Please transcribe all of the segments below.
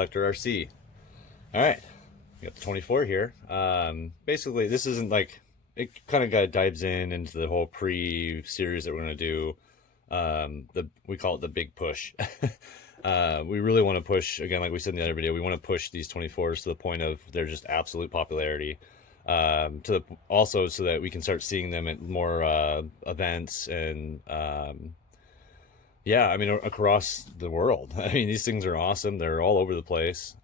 Collector RC. All right, we got the 24 here. Basically, this isn't like, it kind of dives into the whole pre-series that we're going to do. We call it the big push. We really want to push, again, like we said in the other video, we want to push these 24s to the point of they're just absolute popularity. Also so that we can start seeing them at more events and yeah, I mean, across the world. I mean, these things are awesome. They're all over the place.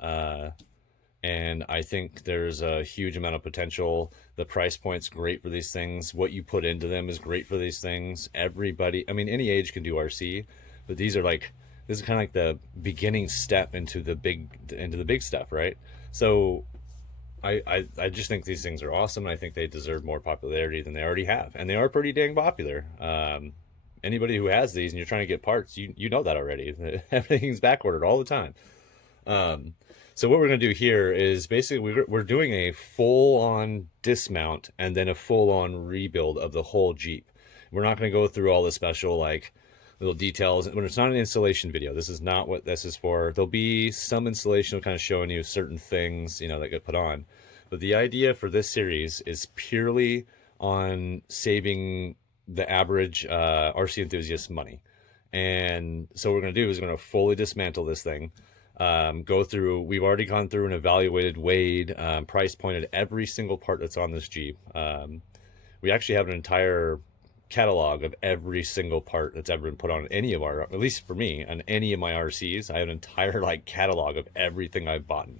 And I think there's a huge amount of potential. The price point's great for these things. What you put into them is great for these things. Everybody, I mean, any age can do RC, but these are like, this is kind of like the beginning step into the big stuff, right? So I just think these things are awesome, and I think they deserve more popularity than they already have, and they are pretty dang popular. Anybody who has these and you're trying to get parts, you know that already. Everything's back ordered all the time. So what we're going to do here is basically we're doing a full-on dismount and then a full-on rebuild of the whole Jeep. We're not going to go through all the special like little details. When it's not an installation video, this is not what this is for. There'll be some installation kind of showing you certain things, you know, that get put on. But the idea for this series is purely on saving the average RC enthusiast money. And so what we're going to do is we're going to fully dismantle this thing. We've already gone through and evaluated, weighed, price pointed every single part that's on this Jeep. We actually have an entire catalog of every single part that's ever been put on any of our, at least for me, on any of my RCs. I have an entire like catalog of everything I've bought.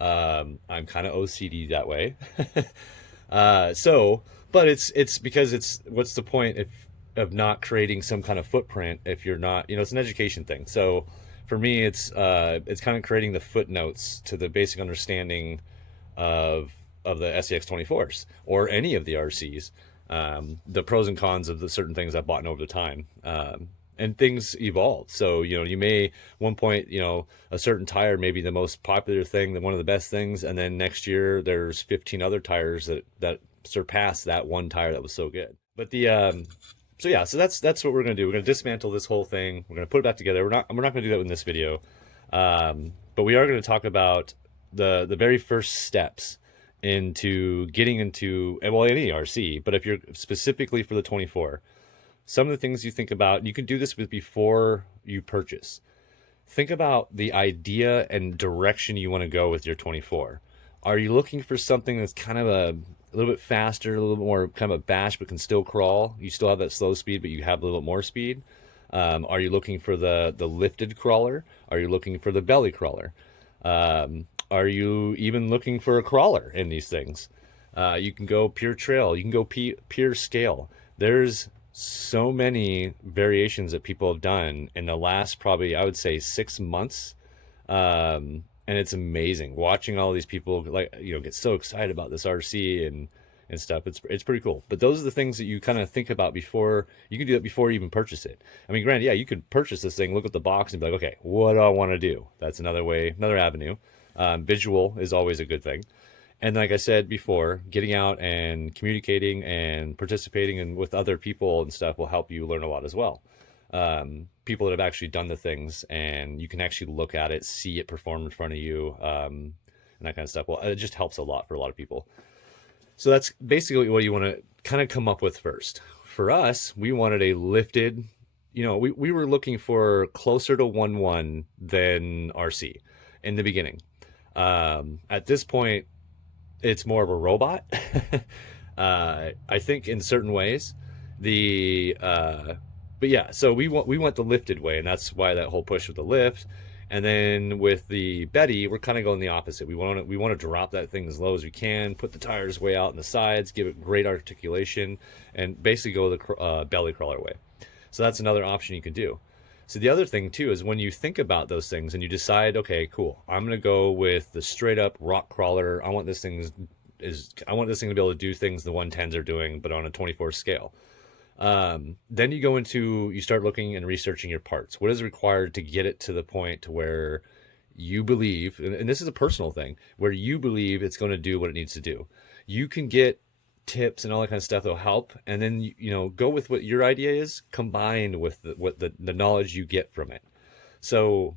I'm kind of OCD that way. But it's because what's the point of not creating some kind of footprint if you're not, you know, it's an education thing. So for me, it's kind of creating the footnotes to the basic understanding of the SCX24s or any of the RCs, the pros and cons of the certain things I've bought over the time. And things evolve. So, you know, you may, one point, you know, a certain tire may be the most popular thing, one of the best things, and then next year there's 15 other tires that surpass that one tire that was so good. But so yeah, so that's what we're gonna do. We're gonna dismantle this whole thing. We're gonna put it back together. We're not gonna do that in this video, but we are gonna talk about the very first steps into getting into, well, any RC. But if you're specifically for the 24, some of the things you think about, you can do this before you purchase. Think about the idea and direction you want to go with your 24. Are you looking for something that's kind of a little bit faster, a little bit more kind of a bash, but can still crawl? You still have that slow speed, but you have a little bit more speed. Are you looking for the lifted crawler? Are you looking for the belly crawler? Are you even looking for a crawler in these things? You can go pure trail. You can go pure scale. There's so many variations that people have done in the last probably, I would say, 6 months. And it's amazing watching all these people, like, you know, get so excited about this RC and stuff. It's pretty cool. But those are the things that you kind of think about before. You can do that before you even purchase it. I mean, granted, yeah, you could purchase this thing, look at the box and be like, okay, what do I want to do? That's another way, another avenue. Visual is always a good thing. And like I said before, getting out and communicating and participating and with other people and stuff will help you learn a lot as well. People that have actually done the things, and you can actually look at it, see it perform in front of you, and that kind of stuff. Well, it just helps a lot for a lot of people. So that's basically what you want to kind of come up with first. For us, we wanted a lifted, you know, we were looking for closer to 1.1 than RC in the beginning. At this point, it's more of a robot. I think in certain ways, but yeah, so we want the lifted way, and that's why that whole push with the lift. And then with the Betty, we're kind of going the opposite. We want to drop that thing as low as we can, put the tires way out in the sides, give it great articulation, and basically go the belly crawler way. So that's another option you can do. So the other thing too is when you think about those things and you decide, okay, cool, I'm gonna go with the straight up rock crawler. I want this thing to be able to do things the 110s are doing, but on a 24 scale. Then you start looking and researching your parts. What is required to get it to the point to where you believe, and this is a personal thing, where you believe it's going to do what it needs to do. You can get tips and all that kind of stuff that'll help, and then you know, go with what your idea is combined with the knowledge you get from it. So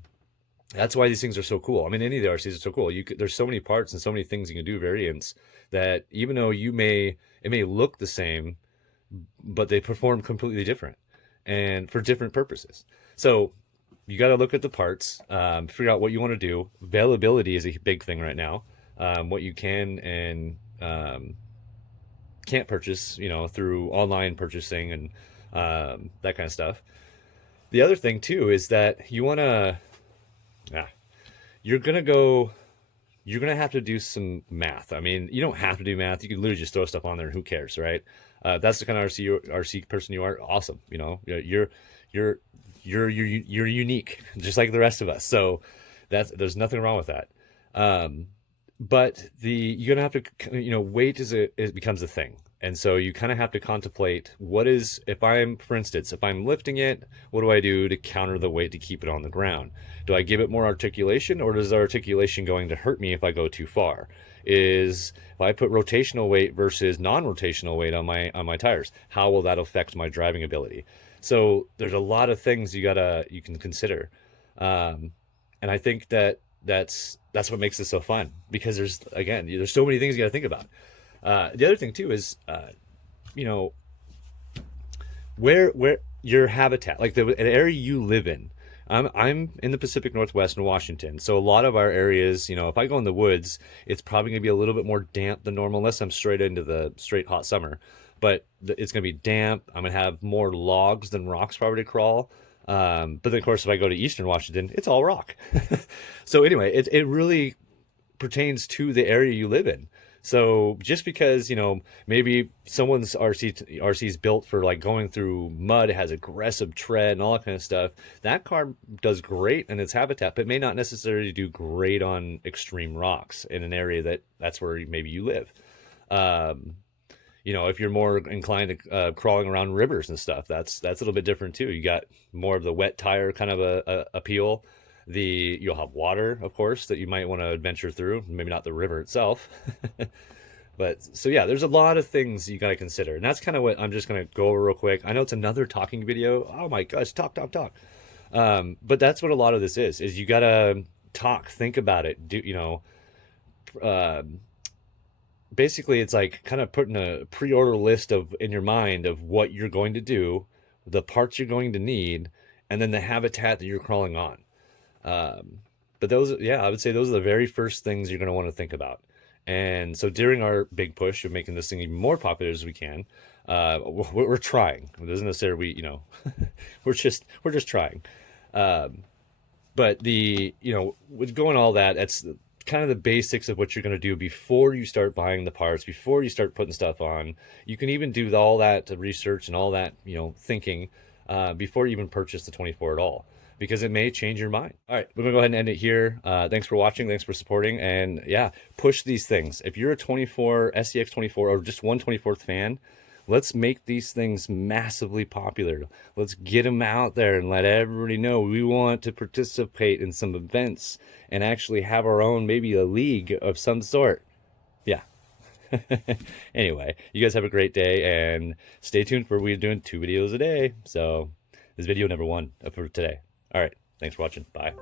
That's why these things are so cool. I mean, any of the RCs are so cool. There's so many parts and so many things you can do, variants, that even though it may look the same, but they perform completely different and for different purposes. So you got to look at the parts, figure out what you want to do. Availability is a big thing right now. What you can and can't purchase, through online purchasing and that kind of stuff. The other thing too is that you want to, you're gonna go, you're gonna have to do some math. I mean, you don't have to do math. You can literally just throw stuff on there, and who cares, right? That's the kind of RC person you are. Awesome, you're you're unique, just like the rest of us. So there's nothing wrong with that. But you're gonna have to, weight it becomes a thing. And so you kind of have to contemplate for instance, if I'm lifting it, what do I do to counter the weight to keep it on the ground? Do I give it more articulation, or is the articulation going to hurt me if I go too far? If I put rotational weight versus non-rotational weight on my tires, how will that affect my driving ability? So there's a lot of things you can consider. And I think that's what makes this so fun, because there's so many things you got to think about. The other thing too is, where your habitat, like the area you live in. I'm in the Pacific Northwest in Washington, so a lot of our areas, if I go in the woods, it's probably gonna be a little bit more damp than normal, unless I'm straight into the straight hot summer. But it's gonna be damp. I'm gonna have more logs than rocks probably to crawl. But then of course, if I go to Eastern Washington, it's all rock. So anyway, it really pertains to the area you live in. So just because, maybe someone's RC is built for like going through mud, it has aggressive tread and all that kind of stuff, that car does great in its habitat, but may not necessarily do great on extreme rocks in an area that's where maybe you live. If you're more inclined to crawling around rivers and stuff, that's a little bit different too. You got more of the wet tire kind of a appeal. You'll have water, of course, that you might want to adventure through, maybe not the river itself. But so yeah, there's a lot of things you got to consider, and that's kind of what I'm just going to go over real quick. I know it's another talking video. Oh my gosh, talk. But that's what a lot of this is you got to talk, think about it. Basically it's like kind of putting a pre-order list in your mind of what you're going to do, the parts you're going to need, and then the habitat that you're crawling on. But I would say those are the very first things you're going to want to think about. And so during our big push of making this thing even more popular as we can, we're trying. It doesn't necessarily, we're just trying. But with going all that, that's kind of the basics of what you're going to do before you start buying the parts, before you start putting stuff on. You can even do all that research and all that, thinking, before you even purchase the 24 at all, because it may change your mind. All right, we're gonna go ahead and end it here. Thanks for watching, thanks for supporting, and yeah, push these things. If you're a 24 SCX24 or just 1/24th fan, let's make these things massively popular. Let's get them out there and let everybody know we want to participate in some events and actually have our own, maybe a league of some sort. Yeah. Anyway, you guys have a great day, and stay tuned for we're doing 2 videos a day. So this is video number 1 for today. All right, thanks for watching. Bye.